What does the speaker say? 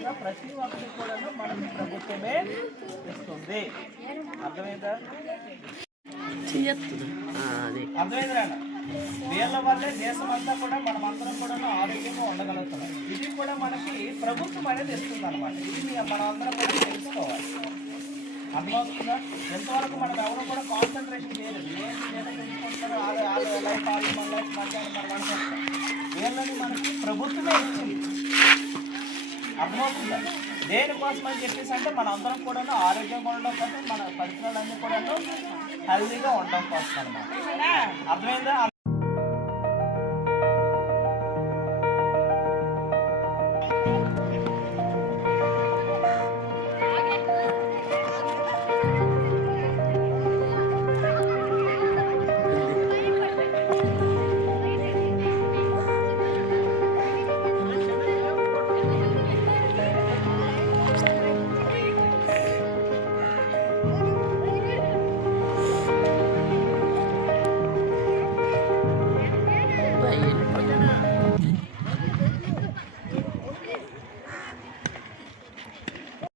విధంగా ప్రతి ఒక్కరికి కూడా మనకి ప్రభుత్వమే ఇస్తుంది. అర్థమైందా? అర్థమైందా? వీళ్ళ వల్లే దేశం అంతా కూడా మనమందరం కూడా ఆరోగ్యంగా ఉండగలుగుతున్నాం. ఇది కూడా మనకి ప్రభుత్వం అనేది ఇస్తుంది అనమాట. ఇది మనం అందరం కూడా తెలుసుకోవాలి. అర్థమవుతుందా? ఎంతవరకు మనం ఎవరు కూడా కాన్సన్ట్రేషన్ చేయలేదు. లైఫ్ మన లైఫ్ మధ్యాహ్నం మనం అనుకుంటాం. వీళ్ళని మనకి ప్రభుత్వమే ఇచ్చింది. అర్థమవుతుందా? దేనికోసం అని చెప్పేసి అంటే మన అందరం కూడా ఆరోగ్యంగా ఉండడం కోసం, మన పరిసరాలన్నీ కూడా హెల్దీగా ఉండడం కోసం అనమాట. అర్థమైందా?